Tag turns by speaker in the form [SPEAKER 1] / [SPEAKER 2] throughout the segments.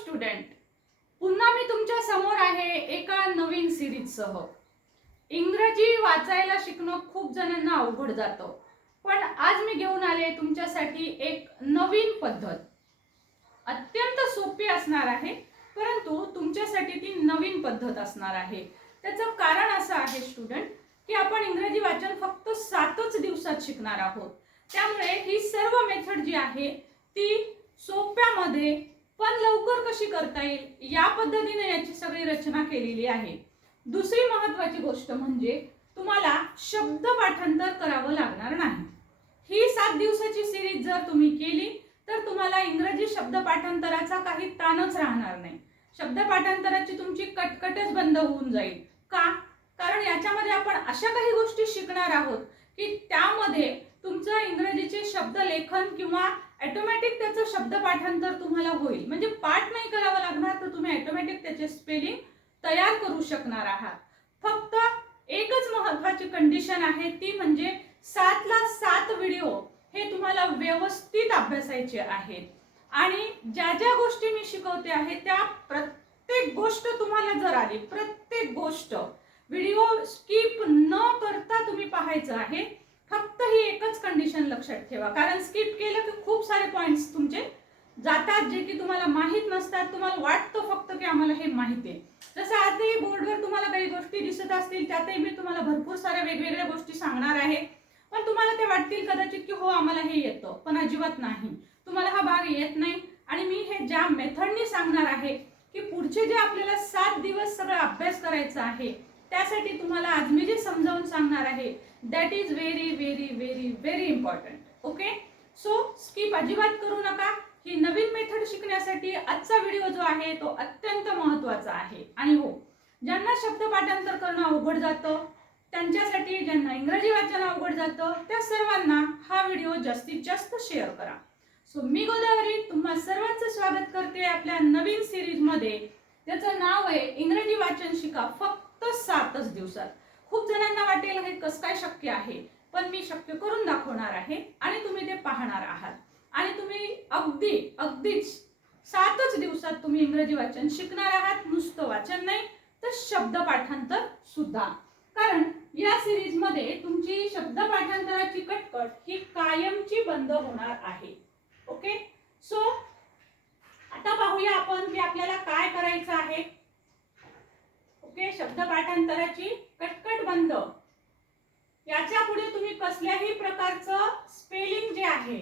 [SPEAKER 1] Student पुन्हा मी तुमच्यासमोर आहे एका नवीन सिरीजसह इंग्रजी वाचायला शिकणं खूप जणांना अवघड जातं. पण आज मी घेऊन आले तुमच्यासाठी एक नवीन पद्धत. अत्यंत सोपी असणार आहे परंतु तुमच्यासाठी ती नवीन पद्धत असणार आहे. त्याचं कारण असं आहे स्टुडंट की आपण इंग्रजी वाचन फक्त सातच दिवसात शिकणार आहोत. त्यामुळे ही सर्व मेथड जी आहे ती सोप्यामध्ये पण लवकर कशी करता येईल? या पद्धतीने याची सगळी रचना केलेली आहे. दुसरी महत्वाची गोष्ट म्हणजे तुम्हाला शब्द पाठांतर करावं लागणार नाही. ही सात दिवसाची सिरीज जर तुम्ही केली तर तुम्हाला इंग्रजी शब्द पाठांतराचा काही ताणच राहणार नाही. शब्द पाठांतराची तुमची कटकटच बंद होऊन जाईल. का? कारण याच्यामध्ये आपण अशा काही गोष्टी शिकणार आहोत की त्यामध्ये तुमचं इंग्रजीचे शब्द लेखन किंवा ऑटोमॅटिक त्याचं शब्द पाठांतर तुम्हाला होईल. म्हणजे पाठ नाही करावं लागणार तर तुम्ही ऑटोमॅटिक त्याचे स्पेलिंग तयार करू शकणार आहात. फक्त एकच महत्वाची कंडिशन आहे ती म्हणजे सातला सात व्हिडिओ हे तुम्हाला व्यवस्थित अभ्यासायचे आहेत आणि ज्या ज्या गोष्टी मी शिकवते आहे त्या प्रत्येक गोष्ट तुम्हाला जर आली प्रत्येक गोष्ट व्हिडिओ स्किप न करता तुम्ही पाहायचं आहे फक्त ही एकच कंडिशन लक्षात ठेवा. कारण स्किप केलं की खूप सारे पॉईंट्स तुमचे जातात जे की तुम्हाला माहीत नसतात. तुम्हाला वाटतं फक्त की आम्हाला हे माहिती आहे. जसं आजही बोर्डवर तुम्हाला काही गोष्टी दिसत असतील त्यातही मी तुम्हाला भरपूर साऱ्या वेगवेगळ्या गोष्टी सांगणार आहे. पण तुम्हाला ते वाटतील कदाचित की हो आम्हाला हे येतं पण अजिबात नाही. तुम्हाला हा भाग येत नाही. आणि मी हे ज्या मेथडनी सांगणार आहे की पुढचे जे आपल्याला सात दिवस सगळं अभ्यास करायचा आहे त्यासाठी तुम्हाला आज मी जे समजावून सांगणार आहे that is very very very very important okay so skip अजिबात करू नका. ही नवीन मेथड शिकण्यासाठी आजचा व्हिडिओ जो आहे तो अत्यंत महत्त्वाचा आहे. आणि हो ज्यांना शब्द पाठांतर करणं अवघड जातं त्यांच्यासाठी ज्यांना इंग्रजी वाचन अवघड जातं त्या सर्वांना हा व्हिडिओ जास्तीत जास्त शेअर करा. सो मी गोदावरी तुम्हा सर्वांचं स्वागत करते आपल्या नवीन सिरीजमध्ये त्याचं नाव आहे इंग्रजी वाचन सातच दिवसात. खूप जणांना वाटेल हे कसं काय शक्य आहे? पण मी शक्य करून दाखवणार आहे आणि तुम्ही ते पाहणार आहात. आणि तुम्ही अगदी अगदीच सातच दिवसात तुम्ही इंग्रजी वाचन शिकणार आहात. नुसतं वाचन नाही तर शब्द पाठांतर सुद्धा. कारण या सिरीजमध्ये तुमची शब्द पाठांतराची कटकट ही कायमची बंद होणार आहे. ओके? सो आता पाहूया आपण की आपल्याला काय करायचं आहे. ओके शब्द पाठांतराची कटकट बंद. याच्यापुढे तुम्ही कसल्याही प्रकारचं स्पेलिंग जे आहे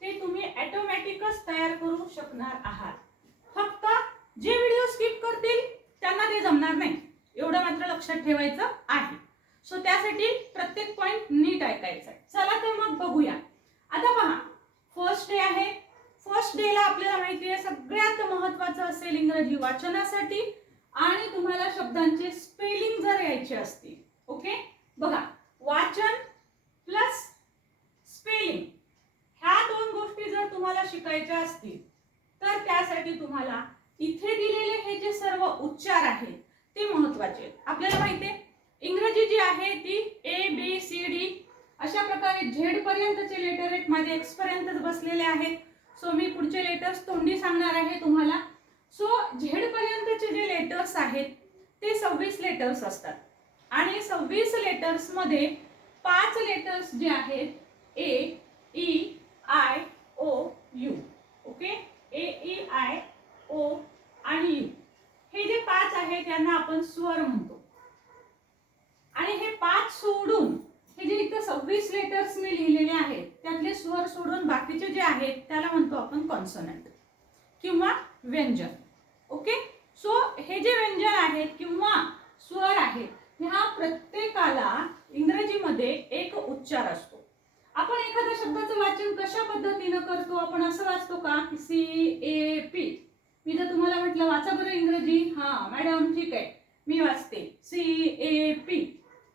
[SPEAKER 1] ते तुम्ही ऍटोमॅटिकच तयार करू शकणार आहात. फक्त जे व्हिडिओ स्किप करतील त्यांना ते जमणार नाही. एवढं मात्र लक्षात ठेवायचं आहे. सो त्यासाठी प्रत्येक पॉइंट नीट ऐकायचं आहे. चला तर मग बघूया. आता पहा फर्स्ट डे आहे. फर्स्ट डेला आपल्याला माहिती आहे सगळ्यात महत्वाचं असेल इंग्रजी वाचनासाठी आणि तुम्हाला शब्दांचे स्पेलिंग जर यायचे असतील ओके बघा वाचन प्लस स्पेलिंग ह्या दोन गोष्टी जर तुम्हाला शिकायच्या असतील तर त्यासाठी तुम्हाला इथे दिलेले हे जे सर्व उच्चार आहेत ते महत्त्वाचे आहेत. आपल्याला माहिती आहे इंग्रजी जी आहे ती ए बी सी डी अशा प्रकारे झेड पर्यंतचे लेटर आहेत. माझे एक्स पर्यंतच बसलेले आहेत. सो मी पुढचे लेटर्स तोंडी सांगणार आहे तुम्हाला. सो झेड पर्यंतचे जे लेटर्स आहेत ते सव्वीस लेटर्स असतात. आणि सव्वीस लेटर्समध्ये पाच लेटर्स जे आहेत A E I O U okay A E I O आणि यू हे जे पाच आहेत त्यांना आपण स्वर म्हणतो. आणि हे पाच सोडून हे जे इथं सव्वीस लेटर्स मी लिहिलेले आहेत त्यातले स्वर सोडून बाकीचे जे आहेत त्याला म्हणतो आपण कॉन्सनंट किंवा व्यंजन. ओके सो हे जे व्यंजन आहेत किंवा स्वर आहेत ह्या प्रत्येकाला इंग्रजीमध्ये एक उच्चार असतो. आपण एखाद्या शब्दाचं वाचन कशा पद्धतीनं करतो? आपण असं वाचतो का? की सी ए पी मी जर तुम्हाला म्हटलं वाचा बरं इंग्रजी. हा मॅडम ठीक आहे. मी वाचते. सी ए पी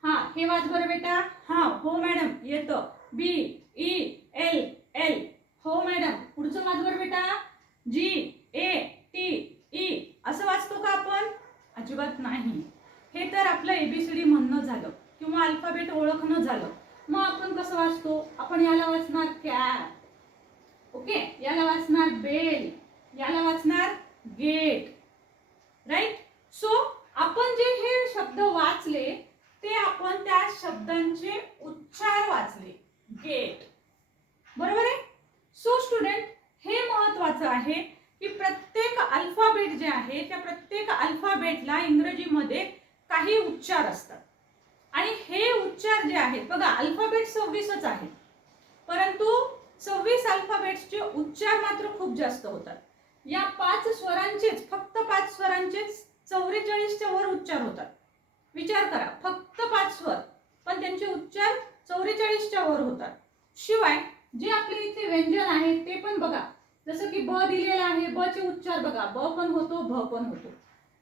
[SPEAKER 1] हा हे वाच बरं बेटा हा हो मॅडम येतं बी ई एल एल हो मॅडम पुढचं वाच बरं बेटा जी ए टी ई असं वाचतो का आपण अजिबात नाही हे तर आपलं एबीसीडी म्हणणं झालं किंवा अल्फाबेट ओळखणं झालं मग आपण कसं वाचतो आपण याला वाचणार कॅप ओके याला वाचणार बेल याला वाचणार गेट राईट सो आपण जे हे शब्द वाचले ते आपण त्या शब्दांचे उच्चार वाचले गेट बरोबर आहे सो स्टुडंट हे महत्वाचं आहे की प्रत्येक अल्फाबेट जे आहे त्या प्रत्येक अल्फाबेटला इंग्रजीमध्ये काही उच्चार असतात आणि हे उच्चार जे आहेत बघा अल्फाबेट आहेत परंतु सव्वीस अल्फाबेट्सचे उच्चार मात्र खूप जास्त होतात. या पाच स्वरांचेच फक्त पाच स्वरांचेच चौवेचाळीसच्या वर उच्चार होतात. विचार करा फक्त पाच स्वर पण त्यांचे उच्चार चौवेचाळीसच्या वर होतात. शिवाय जे आपले इथे व्यंजन आहे ते पण बघा. जसं की ब दिलेलं आहे ब चे उच्चार बघा. ब पण होतो भ पण होतो.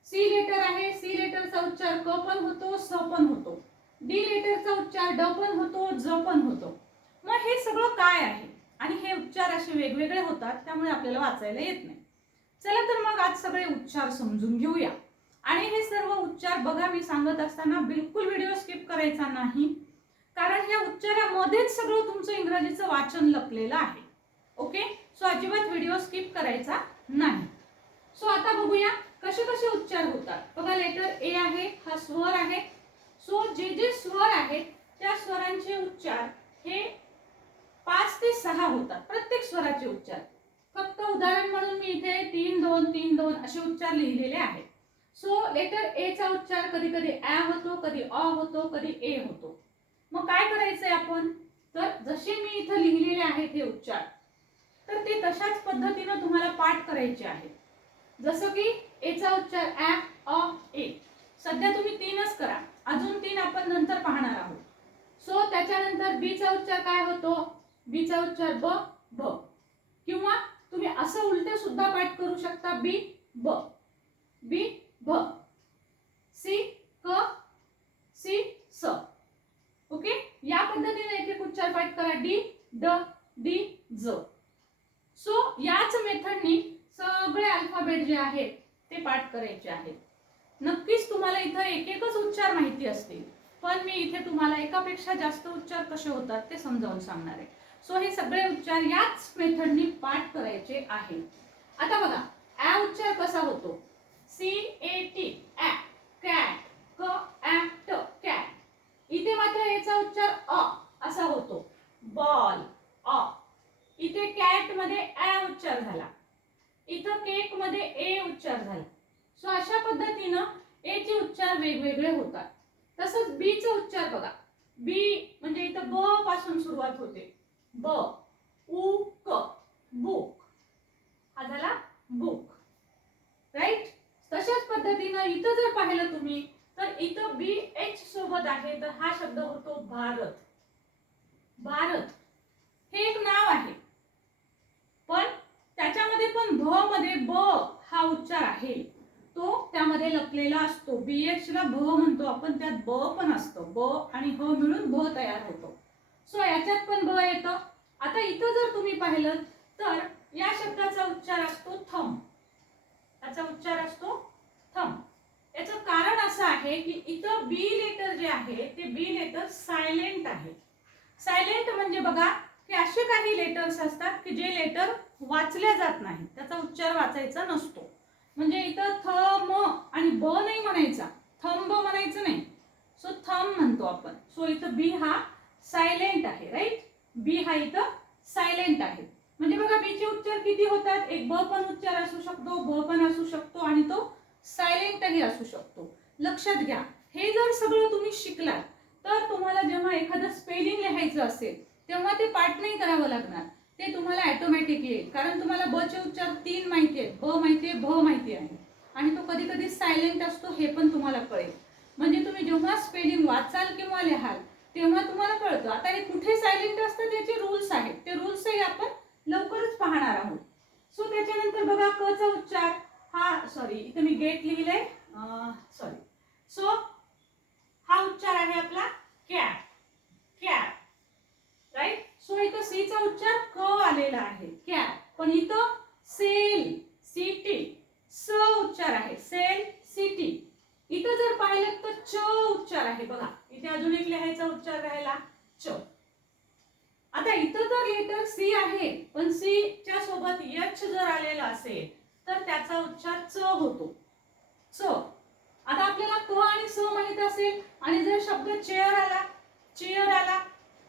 [SPEAKER 1] सी लेटर आहे सी लेटरचा उच्चार क पण होतो स पण होतो. डी लेटरचा उच्चार ड पण होतो ज पण होतो. मग हे सगळं काय आहे? आणि हे उच्चार असे वेगवेगळे होतात त्यामुळे आपल्याला वाचायला येत नाही. चला तर मग आज सगळे उच्चार समजून घेऊया. आणि हे सर्व उच्चार बघा मी सांगत असताना बिलकुल व्हिडिओ स्किप करायचा नाही. कारण या उच्चारामध्येच सगळं तुमचं इंग्रजीचं वाचन लपलेलं आहे. ओके? सो अजिबात व्हिडिओ स्किप करायचा नाही. सो आता बघूया कसे कसे उच्चार होतात. बघा लेटर ए आहे हा स्वर आहे सो जे जे स्वर आहेत त्या स्वरांचे उच्चार हे पाच ते सहा होतात प्रत्येक स्वराचे उच्चार. फक्त उदाहरण म्हणून मी इथे तीन दोन तीन दोन असे उच्चार लिहिलेले आहेत. सो लेटर ए चा उच्चार कधी कधी ॲ होतो कधी अ होतो कधी ए होतो. मग काय करायचंय आपण? तर जसे मी इथं लिहिलेले आहेत हे उच्चार तर ते तशाच पद्धतीनं तुम्हाला पाठ करायचे आहे जसं की एचा उच्चार ॲ अ ए सध्या तुम्ही तीनच करा. अजून तीन आपण नंतर पाहणार आहोत. सो त्याच्यानंतर बीचा उच्चार काय होतो? बीचा उच्चार ब ब. किंवा तुम्ही असं उलट सुद्धा पाठ करू शकता बी ब. बी भ. सी क सी स. ओके या पद्धतीने एक एक उच्चार पाठ करा. डी ड डी ज. सो याच मेथडनी सगळे अल्फाबेट जे आहेत ते पाठ करायचे आहेत. नक्कीच तुम्हाला इथं एक एकच उच्चार माहिती असतील. पण मी इथे तुम्हाला एकापेक्षा जास्त उच्चार कसे होतात ते समजावून सांगणार आहे. सो हे सगळे उच्चार याच मेथडनी पाठ करायचे आहे आता बघा ॲ उच्चार कसा होतो? सी ए टी ॲ कॅट क ॲट ट कॅट इथे मात्र याचा उच्चार अ असा होतो. बॉल अ. इथे कॅटमध्ये ॲ उच्चार झाला. इथं केकमध्ये ए उच्चार झाला. सो अशा पद्धतीनं ए चे उच्चार वेगवेगळे होतात. तसंच बी चे उच्चार बघा. बी म्हणजे इथं ब पासून सुरुवात होते. ब उ क बुक. हा झाला बुक. राईट तशाच पद्धतीनं इथं जर पाहिलं तुम्ही तर इथं बी एच सोबत आहे तर हा शब्द होतो भारत. भारत. हे एक नाव आहे. पण त्याच्यामध्ये पण भ मध्ये ब हा उच्चार आहे. तो त्यामध्ये लपलेला असतो. बी एच ला भ म्हणतो आपण त्यात ब पण असतं. ब आणि ह मिळून भ तयार होतो. सो याच्यात पण भ येतं. आता इथं जर तुम्ही पाहिलं तर या शब्दाचा उच्चार असतो थम. त्याचा उच्चार असतो थम. याचं कारण असं आहे की इथं बी लेटर जे आहे ते बी लेटर सायलेंट आहे. सायलेंट म्हणजे बघा की असे काही लेटर्स असतात की जे लेटर वाचल्या जात नाही त्याचा उच्चार वाचायचा नसतो. म्हणजे इथं थ म आणि ब नाही म्हणायचा. थंब म्हणायचं नाही. सो थम म्हणतो आपण. सो इथं बी हा सायलेंट आहे राईट बी हा इथं सायलेंट आहे. म्हणजे बघा बीचे उच्चार किती होतात? एक ब पण उच्चार असू शकतो ब पण असू शकतो आणि तो सायलेंटही असू शकतो. लक्षात घ्या. हे जर सगळं तुम्ही शिकलात तर तुम्हाला जेव्हा एखादं स्पेलिंग लिहायचं असेल तेव्हा ते पाठ नाही करावं लागणार. ते तुम्हाला ॲटोमॅटिक येईल. कारण तुम्हाला ब चे उच्चार तीन माहिती आहेत. ब माहिती आहे भ माहिती आहे. आणि तो कधी कधी सायलेंट असतो हे पण तुम्हाला कळेल. म्हणजे तुम्ही जेव्हा स्पेलिंग वाचाल किंवा लिहाल तेव्हा तुम्हाला कळतं. आता हे कुठे सायलेंट असतं त्याचे रूल्स आहेत. ते रूल्सही आपण लवकरच पाहणार आहोत. सो त्याच्यानंतर बघा क चा उच्चार. हा सॉरी इथं मी गेट लिहिलंय. सॉरी सो हा उच्चार आहे आपला कॅप कॅप राईट सो इथं सी चा उच्चार क आलेला आहे. कॅप पण इथं सेल सिटी स उच्चार आहे. सेल सिटी इथं जर पाहिलं तर च उच्चार आहे. बघा इथे अजून एक लिहायचा उच्चार राहिला च. आता इथं तर लेटर सी आहे पण सी च्या सोबत यच जर आलेला असेल तर त्याचा उच्चार च होतो. च. आता आपल्याला क आणि स माहीत असेल आणि जर शब्द चेअर आला चेअर आला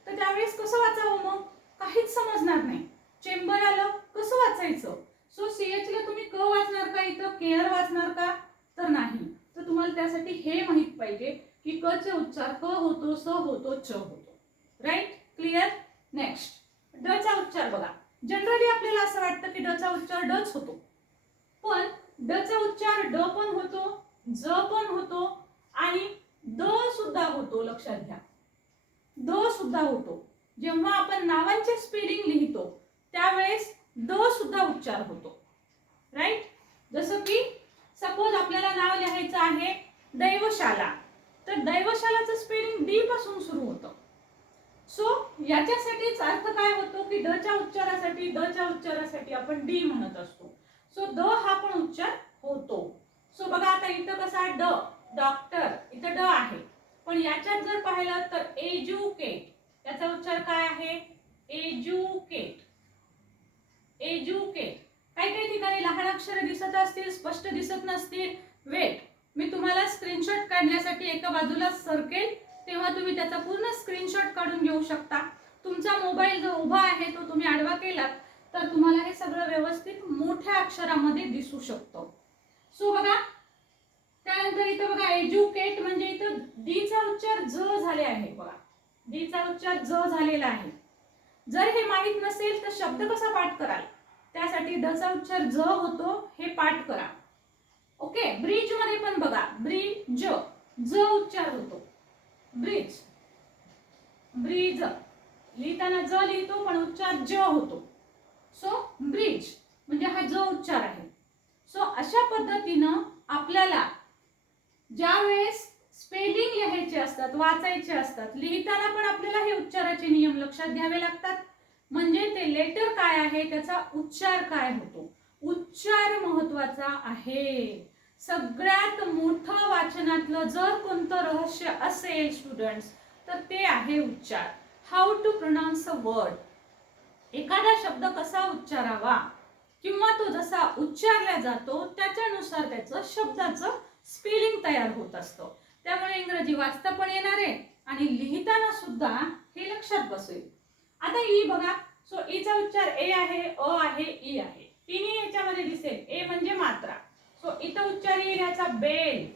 [SPEAKER 1] तर त्यावेळेस कसं वाचावं मग? काहीच समजणार नाही. चेंबर आलं कसं वाचायचं? सो सीएच ला तुम्ही क वाचणार का इथं? केअर वाचणार का? तर नाही. तर तुम्हाला त्यासाठी हे माहीत पाहिजे की क चे उच्चार क होतो स होतो च होतो. राईट क्लिअर नेक्स्ट ड चा उच्चार बघा. जनरली आपल्याला असं वाटतं की ड चा उच्चार डच होतो. पण ड चा उच्चार ड पण होतो ज पण होतो आणि द सुद्धा होतो. लक्षात घ्या. द सुद्धा होतो. जेव्हा आपण नावांचे स्पेलिंग लिहितो त्यावेळेस द सुद्धा उच्चार होतो. राईट जसं की सपोज आपल्याला नाव लिहायचं आहे दैवशाला. तर दैवशालाचं स्पेलिंग डी पासून सुरू होतं. सो याच्यासाठीच अर्थ काय होतो की ड च्या उच्चारासाठी द च्या उच्चारासाठी आपण डी म्हणत असतो. सो द हा पण उच्चार होतो. सो बघा आता इथं कसा ड. डॉक्टर इथं ड आहे. पण याच्यात जर पाहिलं तर एज्युकेट याचा उच्चार काय आहे? एज्युकेट एज्युकेट काही काही ठिकाणी लहान अक्षर दिसत असतील स्पष्ट दिसत नसतील. वेट मी तुम्हाला स्क्रीनशॉट काढण्यासाठी एका बाजूला सरकेल तेव्हा तुम्ही त्याचा पूर्ण स्क्रीनशॉट काढून घेऊ शकता. तुमचा मोबाईल जो उभा आहे तो तुम्ही आडवा केलात तर तुम्हाला हे सगळं व्यवस्थित मोठ्या अक्षरामध्ये दिसू शकतो. सो बघा त्यानंतर इथं बघा एज्युकेट म्हणजे डी चा उच्चार ज झाले आहे बघा. डी चा उच्चार ज झालेला आहे. जर हे माहीत नसेल तर शब्द कसा पाठ कराल? त्यासाठी ड चा उच्चार ज होतो हे पाठ करा. ओके? ब्रिजमध्ये पण बघा. ब्रिज ज उच्चार होतो. ब्रिज. ब्रिज. लिहिताना ज लिहितो पण उच्चार ज होतो. सो ब्रिज म्हणजे हा ज उच्चार आहे. सो अशा पद्धतीनं आपल्याला ज्या वेळेस स्पेलिंग लिहायचे असतात वाचायचे असतात. लिहिताना पण आपल्याला हे उच्चाराचे नियम लक्षात घ्यावे लागतात. म्हणजे ते लेटर काय आहे त्याचा उच्चार काय होतो? उच्चार महत्त्वाचा आहे. सगळ्यात मोठं वाचनातलं जर कोणतं रहस्य असेल स्टुडंट्स तर ते आहे उच्चार. How to pronounce a word एखादा शब्द कसा उच्चारावा? किंवा तो जसा उच्चारला जातो त्याच्यानुसार त्याचं शब्दाचं स्पेलिंग तयार होत असतं. त्यामुळे इंग्रजी वाचता पण येणार आहे आणि लिहिताना सुद्धा हे लक्षात बसेल. आता ई बघा सो ईचा उच्चार ए आहे अ आहे ई आहे. तिन्ही याच्यामध्ये दिसेल. ए म्हणजे मात्रा. सो इथं उच्चार येईल याचा बेल.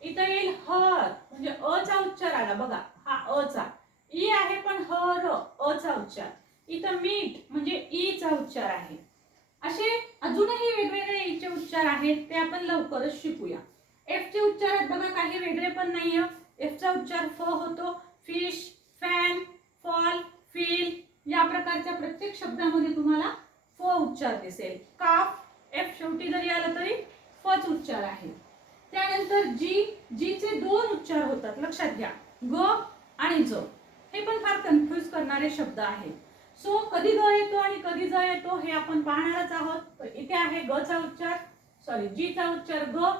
[SPEAKER 1] इथं येईल हर. म्हणजे अ चा उच्चार आला. बघा हा अ चा. ई आहे पण हर अ चा उच्चार. इथं मीठ म्हणजे ई चा उच्चार आहे. असे अजूनही वेगवेगळे ईचे उच्चार आहेत ते आपण लवकरच शिकूया. एफ चे आहेत बघा काही वेगळे पण नाहीये. एफचा उच्चार फ होतो. फिश फॅन फॉल फील या प्रकारच्या प्रत्येक शब्दामध्ये तुम्हाला फ उच्चार दिसेल. काफ एफ शेवटी जरी आला तरी फच उच्चार आहे. त्यानंतर जी जीचे दोन उच्चार होतात. लक्षात घ्या. ग आणि ज. हे पण फार कन्फ्युज करणारे शब्द आहेत. सो कधी ग येतो आणि कधी ज येतो हे आपण पाहणारच आहोत. इथे आहे ग चा उच्चार. सॉरी जी चा उच्चार ग.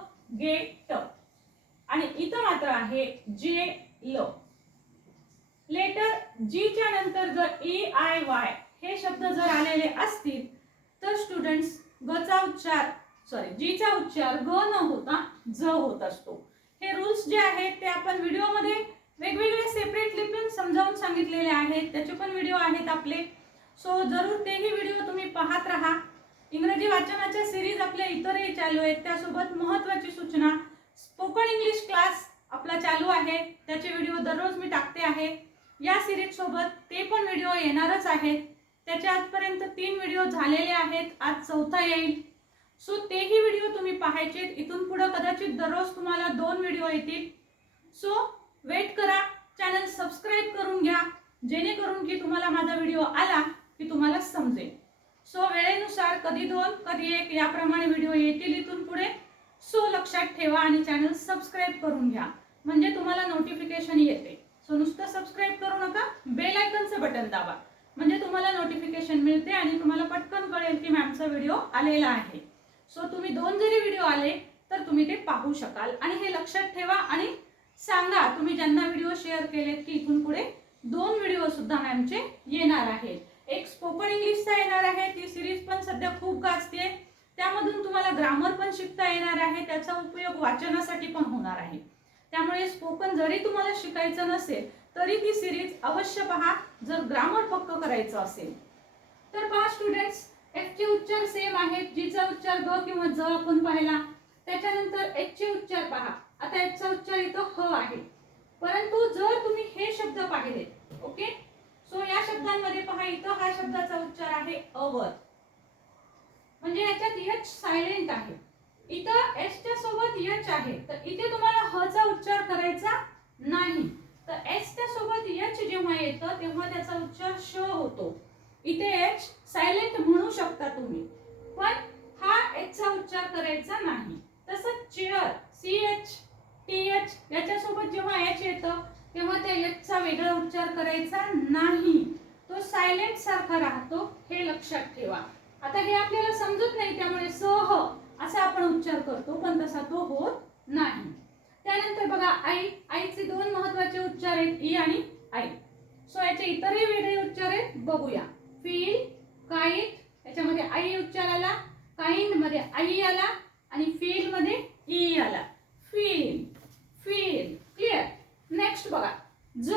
[SPEAKER 1] गे ट आणि इथं मात्र आहे जे ल. लेटर जी च्या नंतर जर ई आय वाय हे शब्द जर आलेले असतील तर स्टुडंट्स ग चा उच्चार सॉरी जी चा उच्चार ग न होता ज होत असतो. हे रूल्स जे आहेत ते आपण व्हिडिओमध्ये वेगवेगळे सेपरेटली पण समजावून सांगितलेले आहेत. त्याचे पण व्हिडिओ आहेत आपले. सो जरूर तेही व्हिडिओ तुम्ही पाहत राहा. इंग्रजी वाचनाच्या सिरीज आपल्या इतरही चालू आहेत. त्यासोबत महत्त्वाची सूचना स्पोकन इंग्लिश क्लास आपला चालू आहे. त्याचे व्हिडिओ दररोज मी टाकते आहे. या सिरीजसोबत ते पण व्हिडिओ येणारच आहेत. त्याचे आजपर्यंत तीन व्हिडिओ झालेले आहेत. आज चौथा येईल. सो तेही व्हिडिओ तुम्ही पाहायचे इथून पुढं कदाचित दररोज तुम्हाला दोन व्हिडिओ येतील. सो वेट करा. चॅनल सबस्क्राईब करून घ्या. जेणेकरून की तुम्हाला माझा व्हिडिओ आला की तुम्हाला समजेल. सो वेळेनुसार कधी दोन कधी एक याप्रमाणे व्हिडिओ येतील इथून पुढे. सो लक्षात ठेवा आणि चॅनल सबस्क्राईब करून घ्या. म्हणजे तुम्हाला नोटिफिकेशन येते. सो नुसतं सबस्क्राईब करू नका बेल आयकनचं बटन दाबा. म्हणजे तुम्हाला नोटिफिकेशन मिळते आणि तुम्हाला पटकन कळेल की मॅमचा व्हिडिओ आलेला आहे. सो तुम्ही दोन जरी व्हिडिओ आले तर तुम्ही ते पाहू शकाल. आणि हे लक्षात ठेवा आणि सांगा तुम्ही ज्यांना व्हिडिओ शेअर केलेत की इथून पुढे दोन व्हिडिओ सुद्धा मॅमचे येणार आहेत. एक स्पोकन इंग्लिशचा येणार आहे. ती सिरीज पण सध्या खूप गाजते त्यामधून तुम्हाला ग्रामर पण शिकता येणार आहे. त्याचा उपयोग वाचनासाठी पण होणार आहे. त्यामुळे स्पोकन जरी तुम्हाला शिकायचं नसेल तरी ती सिरीज अवश्य पहा. जर ग्रामर पक्क करायचं असेल. तर पहा स्टुडंट्स एफ उच्चार सेम आहेत. जीचा उच्चार ग किंवा ज आपण पाहिला. त्याच्यानंतर एचचे उच्चार पहा. आता एचचा उच्चार इथं ह आहे. परंतु जर तुम्ही हे शब्द पाहिले ओके? सो या शब्दांमध्ये पहा इथं हा शब्दाचा उच्चार आहे अवर म्हणजे याच्यात एच सायलेंट आहे. इथं एसच्या सोबत यच आहे. तर इथे तुम्हाला ह चा उच्चार करायचा नाही. तर एसच्या सोबत यच जेव्हा येतं तेव्हा त्याचा उच्चार श होतो. इथे एच सायलेंट म्हणू शकता तुम्ही. पण हा एच चा उच्चार करायचा नाही. तसंच chair C H T H याच्यासोबत जेव्हा एच येतं तेव्हा त्या वेगळा उच्चार करायचा नाही. तो सायलेंट सारखा राहतो हे लक्षात ठेवा. आता हे आपल्याला समजत नाही त्यामुळे सह असा आपण उच्चार करतो पण तसा तो होत नाही. त्यानंतर बघा आई आईचे दोन महत्त्वाचे उच्चार आहेत ई आणि आई सो याचे इतरही वेगळे उच्चार आहेत बघूया. फील काईट याच्यामध्ये आई उच्चार आला काइंडमध्ये आई आला आणि फील मध्ये ई आला फील फील क्लिअर नेक्स्ट बघा ज.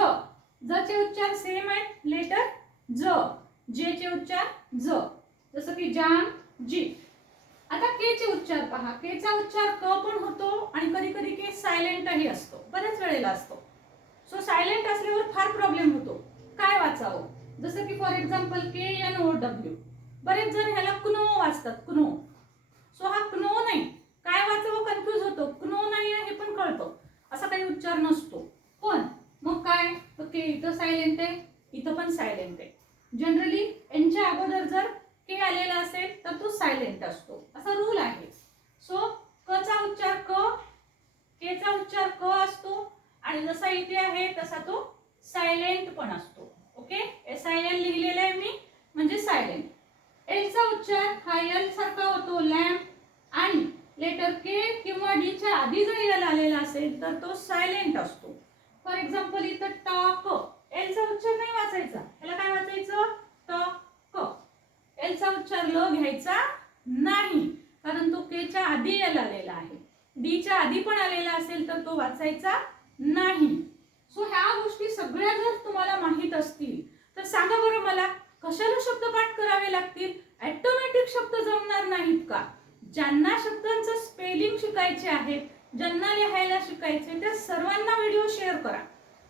[SPEAKER 1] जचे उच्चार सेम आहेत लेटर ज. जेचे उच्चार ज. जसं की जाम जी. आता के चे उच्चार पहा. के चा उच्चार क पण होतो आणि कधी कधी के सायलेंटही असतो. बऱ्याच वेळेला असतो. सो सायलेंट असल्यावर फार प्रॉब्लेम होतो. काय वाचावं? जसं की for example K N O W बरेच जण ह्याला क्नो वाचतात क्नो. सो हा क्नो नाही. काय वाचावं? कन्फ्यूज होतो. क्नो नाही हे पण कळतं. असा काही उच्चार नसतो. पण मग काय? तर के इथं सायलेंट आहे इथं पण सायलेंट आहे. जनरली यांच्या अगोदर जर के आलेला असेल तर तो सायलेंट असतो. असा रूल आहे. सो क चा उच्चार क के चा उच्चार क असतो. आणि जसा इथे आहे तसा तो सायलेंट पण असतो. ओके एस आय एल लिहिलेला आहे मी म्हणजे सायलेंट एलचा उच्चार हा एल सारखा होतो लॅम्प आणि लेटर के किंवा डीच्या आधी जर एल आलेला असेल तर तो सायलेंट असतो. फॉर एक्झाम्पल इथं टॉक. एलचा उच्चार नाही वाचायचा? याला काय वाचायचं? टॉक. एलचा उच्चार ल घ्यायचा नाही. कारण तो केच्या आधी एल आलेला आहे. डीच्या आधी पण आलेला असेल तर तो वाचायचा नाही. सो ह्या गोष्टी सगळ्या जर तुम्हाला माहीत असतील तर सांगा बरं मला कशाला शब्दपाठ करावे लागतील? ॲटोमॅटिक शब्द जमणार नाहीत का? ज्यांना शब्दांचं स्पेलिंग शिकायचे आहेत ज्यांना लिहायला शिकायचे त्या सर्वांना व्हिडिओ शेअर करा.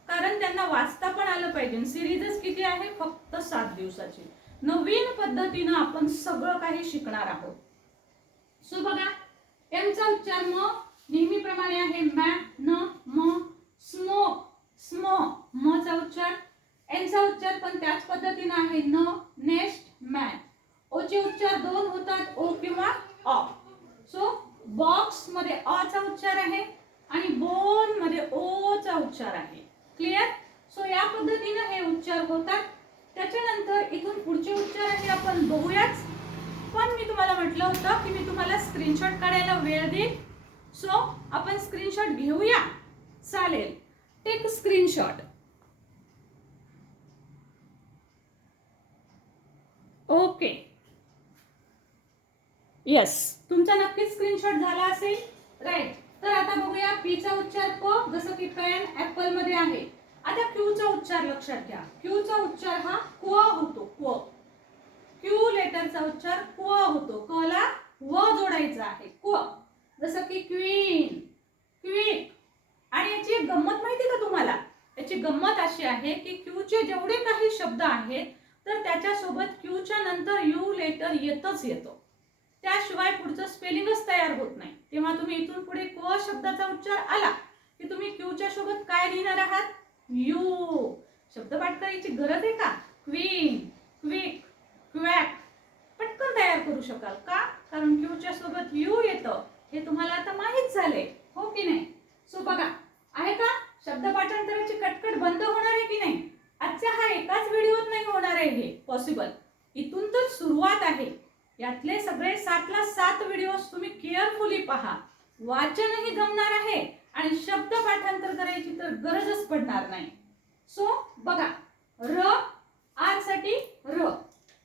[SPEAKER 1] कारण त्यांना वाचता पण आलं पाहिजे. सिरीजच किती आहे? फक्त सात दिवसाची. नवीन पद्धतीनं आपण सगळं काही शिकणार आहोत. सो बघा एमचा उच्चार म नेहमीप्रमाणे आहे मॅ न म स्मो स्मो म चा उच्चार. एनचा उच्चार पण त्याच पद्धतीनं आहे. न नेस्ट मॅन ओचे उच्चार दोन होतात. ओ किंवा ऑ सो बॉक्समध्ये अ चा उच्चार आहे आणि बोनमध्ये ओ चा उच्चार आहे. क्लिअर सो या पद्धतीनं हे उच्चार होतात. त्याच्यानंतर इथून पुढचे उच्चार आहे आपण बघूयाच. पण मी तुम्हाला म्हटलं होतं की मी तुम्हाला स्क्रीनशॉट काढायला वेळ देईन. सो आपण स्क्रीनशॉट घेऊया. चालेल. टेक स्क्रीनशॉट ओके येस तुमचा नक्कीच स्क्रीनशॉट झाला असेल. राईट तर आता बघूया पीचा उच्चार प जसं की पेन ऍपलमध्ये आहे. आता क्यूचा उच्चार लक्षात घ्या. क्यूचा उच्चार हा क्व होतो क्व क्यू लेटरचा उच्चार क्व होतो. क ला व जोडायचा आहे. क्व जसं की क्वीन क्विक आणि याची एक गंमत माहिती का तुम्हाला? याची गंमत अशी आहे की क्यूचे जेवढे काही शब्द आहेत तर त्याच्यासोबत क्यूच्या नंतर यू लेटर येतच येतो. त्याशिवाय पुढचं स्पेलिंगच तयार होत नाही. तेव्हा तुम्ही इथून पुढे क शब्दाचा उच्चार आला की तुम्ही क्यूच्या सोबत काय लिहिणार आहात? यू. शब्दपाठ करायची गरज आहे का? क्वीन क्विक क्वॅक पटकन तयार करू शकाल का? कारण क्यूच्या सोबत यू येतं हे तुम्हाला आता माहीत झाले हो की नाही? सो बघा आहे का? शब्द पाठांतराची कटकट बंद होणार आहे की नाही? आजच्या हा एकाच व्हिडिओत नाही होणार आहे हे. पॉसिबल इथून तर सुरुवात आहे. यातले सगळे सातला सात व्हिडिओज तुम्ही केअरफुली पहा. वाचनही जमणार आहे आणि शब्द पाठांतर करायची तर गरजच पडणार नाही. सो बघा र आरसाठी र.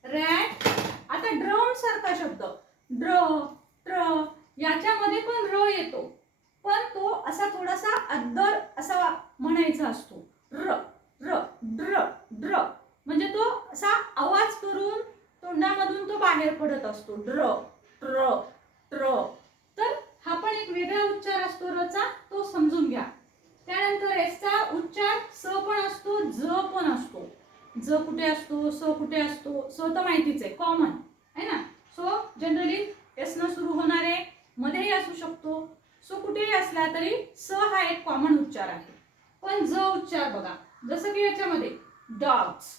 [SPEAKER 1] रॅट आता ड्रम सारखा शब्द. ड्र ट्र याच्यामध्ये पण र येतो. पण तो असा थोडासा अद्दर असा म्हणायचा असतो र र ड्र ड्र म्हणजे तो असा आवाज करून तोंडामधून पडत असतो. ड्र ट्र ट्र. तर हा पण एक वेगळा उच्चार असतो रचा तो समजून घ्या. त्यानंतर एसचा उच्चार स पण असतो ज पण असतो. ज कुठे असतो स कुठे असतो? स तर माहितीच आहे. कॉमन आहे ना सो जनरली एस न सुरू होणारे मध्येही असू शकतो सो कुठेही असला तरी स हा एक कॉमन उच्चार आहे पण ज उच्चार बघा जसं की याच्यामध्ये डॉग्स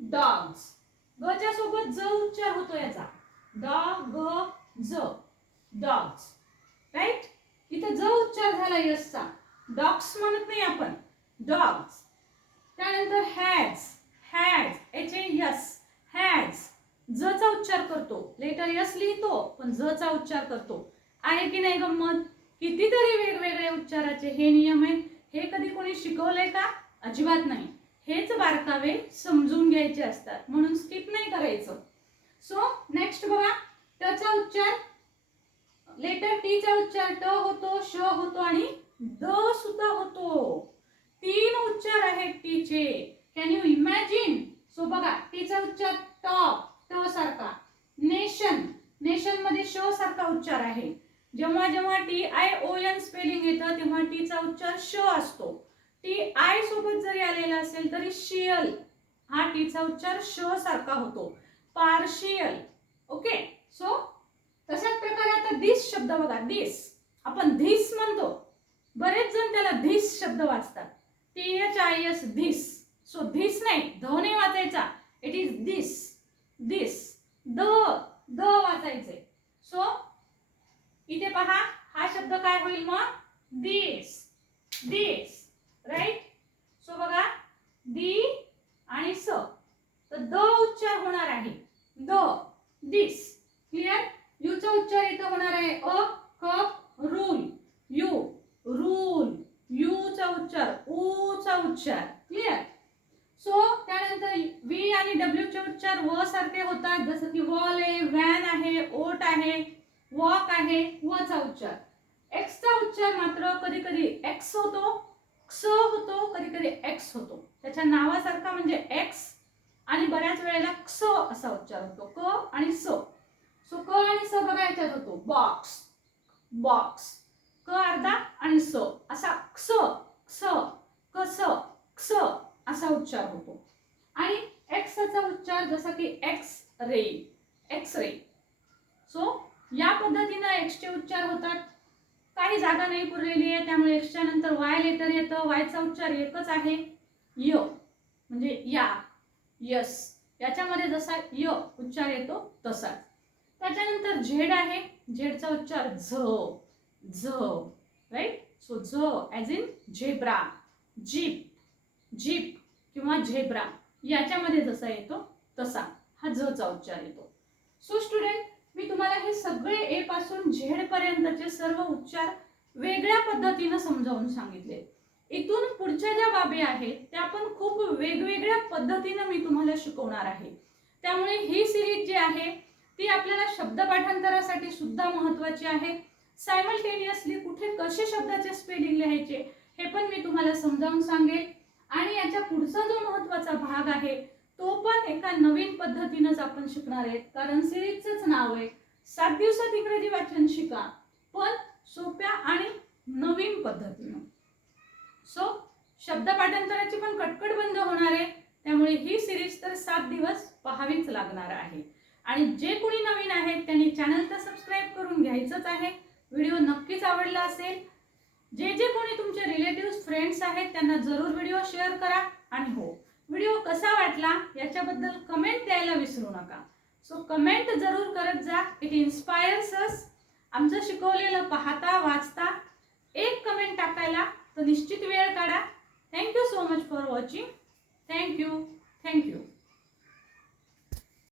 [SPEAKER 1] डॉग्स गच्या सोबत ज उच्चार होतो याचा ड ग ज डॉग्स राईट इथे ज उच्चार झाला यसचा डॉग्स म्हणत नाही आपण. डॉग्स त्यानंतर has. Has. H A S has. जचा उच्चार करतो. लेटर यस लिहितो पण जचा उच्चार करतो. आहे की नाही गंमत? कितीतरी वेगवेगळे उच्चाराचे हे नियम आहेत. हे कधी कोणी शिकवलंय का? अजिबात नाही. हेच बारकावे समजून घ्यायचे असतात. म्हणून स्किप नाही करायचं. सो नेक्स्ट बघा. त्याचा उच्चार लेटर टीचा उच्चार ट होतो श होतो आणि द सुद्धा होतो. तीन उच्चार आहेत टीचे कॅन यू इमॅजिन सो बघा टीचा उच्चार टॉप ट सारखा. नेशन नेशनमध्ये श सारखा उच्चार आहे. जेव्हा जेव्हा T I O N spelling येतं तेव्हा टीचा उच्चार श असतो. टी आय सोबत जरी आलेला असेल तरी शियल हा टीचा उच्चार श सारखा होतो. पार्शियल ओके सो तशाच प्रकारे आता दिस शब्द बघा दिस आपण धिस म्हणतो. बरेच जण त्याला धिस शब्द वाचतात. T H I S this so this नाही. ध नाही वाचायचा. इट इज दिस दिस द. द वाचायचे. सो इथे पहा हा शब्द काय होईल मग? दिस दिस राईट सो बघा. दी आणि स. तर द उच्चार होणार आहे. द दिस क्लिअर यूचा उच्चार इथं होणार आहे. A cup rule U rule यूचा उच्चार. ऊचा उच्चार. क्लिअर सो त्यानंतर व्ही आणि डब्ल्यू चे उच्चार व सारखे होतात. जसं की वॉल आहे व्हॅन आहे ओट आहे वॉक आहे वचा उच्चार. एक्सचा उच्चार मात्र कधी कधी एक्स होतो. क्स होतो कधी कधी एक्स होतो. त्याच्या नावासारखा म्हणजे एक्स आणि बऱ्याच वेळेला स असा उच्चार होतो. क आणि स. सो क आणि स बघा याच्यात होतो. बॉक्स. बॉक्स. क अर्धा आणि स. असा क्स क्स कस क्स असा उच्चार होतो. आणि एक्सचा उच्चार जसा की X ray X ray so या पद्धतीनं एक्सचे उच्चार होतात. काही जागा नाही पुरलेली आहे त्यामुळे एक्सच्या नंतर वाय लेटर येतं. वायचा उच्चार एकच आहे. य. म्हणजे या. यस. याच्यामध्ये जसा य उच्चार येतो तसाच त्याच्यानंतर झेड आहे. झेडचा उच्चार झ झ राईट सो झ as in zebra jeep jeep किंवा झेब्रा. याच्यामध्ये जसा येतो तसा. हा झचा उच्चार येतो. सो स्टुडंट मी तुम्हाला हे सगळे ए पासून झेड पर्यंतचे सर्व उच्चार वेगळ्या पद्धतीनं समजावून सांगितले. इथून पुढच्या ज्या बाबी आहेत त्या पण खूप वेगवेगळ्या पद्धतीनं मी तुम्हाला शिकवणार आहे. त्यामुळे ही सिरीज जी आहे ती आपल्याला शब्द पाठांतरासाठी सुद्धा महत्वाची आहे. सायमल्टेनियसली कुठे कसे शब्दाचे स्पेलिंग लिहायचे हे पण मी तुम्हाला समजावून सांगेल. आणि याच्या पुढचा जो महत्त्वाचा भाग आहे तो पण एका नवीन पद्धतीनंच आपण शिकणार आहेत कारण सिरीजचंच नाव आहे सात दिवसात इंग्रजी वाचन शिका. पण सोप्या आणि नवीन पद्धतीनं. सो शब्द पाठांतराची पण कटकट बंद होणार आहे. त्यामुळे ही सिरीज तर सात दिवस पाहावीच लागणार आहे. आणि जे कोणी नवीन आहेत त्यांनी चॅनल तर सबस्क्राईब करून घ्यायचंच आहे. व्हिडिओ नक्कीच आवडला असेल. जे जे कोणी तुमचे रिलेटिव्ह फ्रेंड्स आहेत त्यांना जरूर व्हिडिओ शेअर करा. आणि हो व्हिडिओ कसा वाटला याच्याबद्दल कमेंट द्यायला विसरू नका. सो कमेंट जरूर करत जा. इट इन्स्पायर्स अस आमचं शिकवलेलं पाहता वाचता एक कमेंट टाकायला तर निश्चित वेळ काढा. Thank you so much for watching thank you thank you